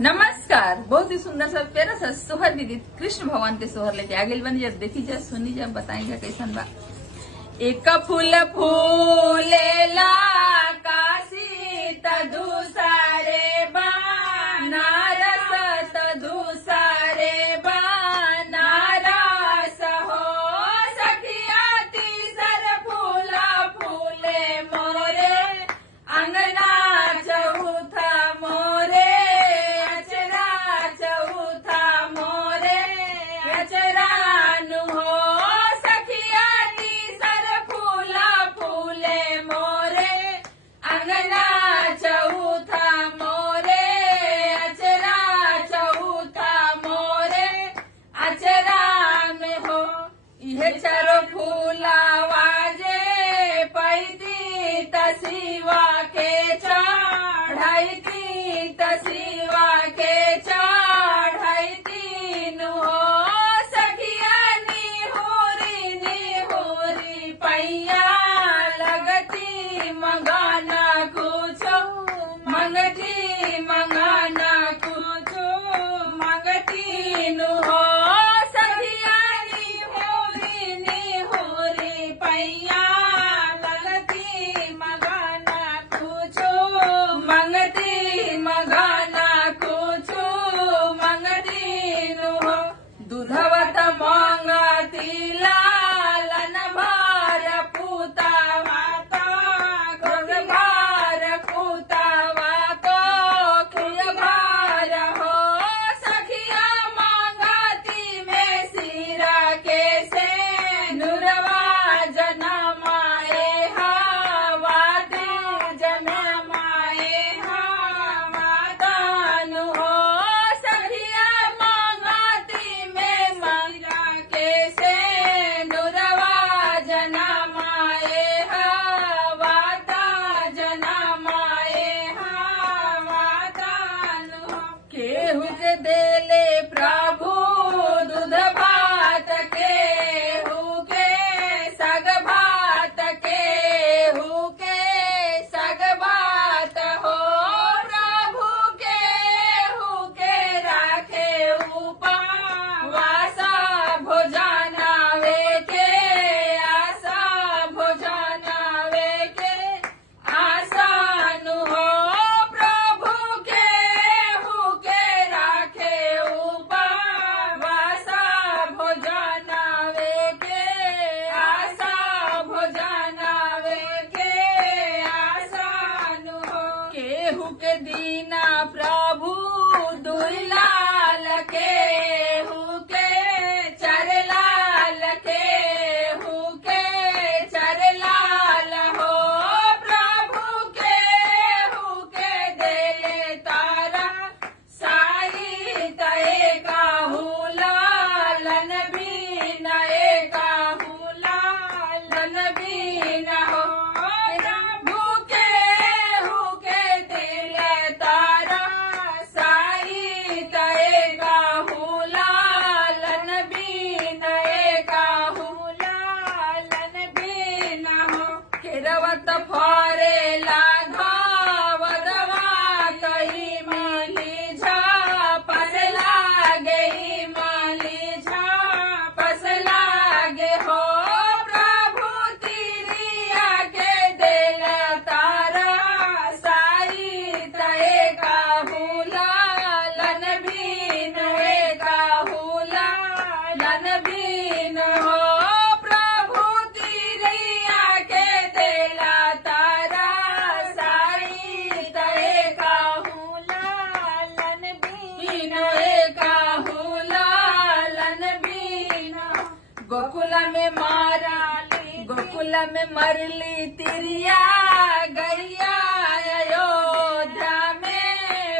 नमस्कार। बहुत ही सुंदर सा प्यारा सा सोहर दीदी कृष्ण भगवान के सोहर लेके आ गई बनी। जब देखी जा सुनी जा बताएंगे कैसन बा। एक फूल फूलेला काशी त दूसरे बनारस त दूसरे बनारस हो सखिया तीसर फूला फूले मोरे अंगना चौथा मोरे अचरा चौथा मोरे अचरान हो सखिया तीसर फूला फूले मोरे अंगना चौथा मोरे अचरा चौथा मोरे अचरा में हो। यह चारो फूला वाजे पैती तसीवा के चढ़ाईती तसीवा के चढ़ाईती हो सखिया निहोरी पैया लगती मंगाना कुछो मंगती मंगाना कुछो मंगती हो सखिया निहोरी पैया लगती मंगाना कुछो मंगती मंगाना कुछो मंगती हो। दूधवत मांगती लालन भार पूता वाता खुद भार पूता वातो खुद भार हो सखिया मांगती में सिरा के से नुरवा जनमाए हवाते जनमाए हवादान हो सखिया मांगती में सिरा के से नुरवा जनमाए हवाता जनमाए हवादान हो। केहू के देले प्रभु दूध भात केहू के सग भात केहू के सग भात हो प्रभु केहू के राखे उपवासा भोजनावे के आशा भोजनावे के आसान हो प्रभु केहू के राखे उपवासा भोजनावे के आशा भोजनावे के आसान हो। केहू के दीना प्रभु दुई लाल केहू के चार लाल केहू के चार लाल हो प्रभु केहू के देले तारा साई तय काहू लालन बीन काहू लालन बीन हो प्रभु केहू के देले तारा साई तय काहू लालन बीन काहू लालन बीन हो। केरवत फरे लाघवदवा कही माली झापस लागे ही माली झापस लागे हो प्रभु तिरिया के दिल तारा साई तय काहू लालन बीन काहू लालन बीन हो प्रभु तिरिया के दिल तारा साई तय काहू लालन बीन काहू लालन बीन। गोकुल में मारली गोकुल में मरली तिरिया गैया अयोध्या में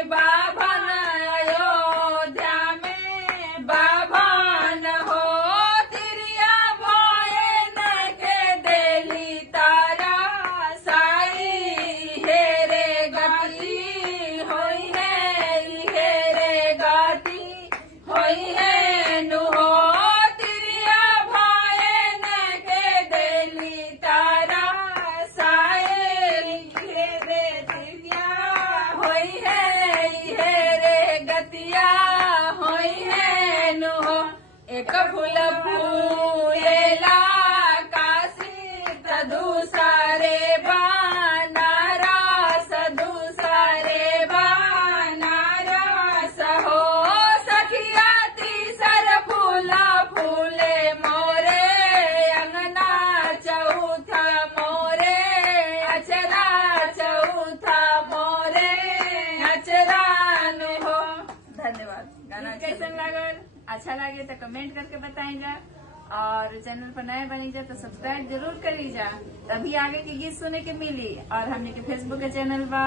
बाभन अयोध्या में बाभन हो तिरिया भयन के देली तारा साई हेरे गति होई है हेरे गति होई है नु हो तिरिया भयन के देली तारा साई एक फूल फूलेला काशी त दुसरे बनारस दुसरे बनारस हो सखिया तीसर फूल फूले मोरे अंगना चौथा मोरे अचरा चौथा मोरे अचरान हो। धन्यवाद। गाना कैसन लागल? अच्छा लगे तो कमेंट करके बताएगा और चैनल पर नए बनी तो सब्सक्राइब जरूर करीजा, तभी आगे के गीत सुने के मिली। और हमने के फेसबुक के चैनल बा,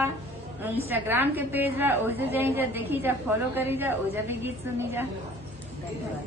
इंस्टाग्राम के पेज बा, ओजे जाइजा देखी जा, फॉलो करी जा, ओजा भी गीत सुनी जा। धन्यवाद।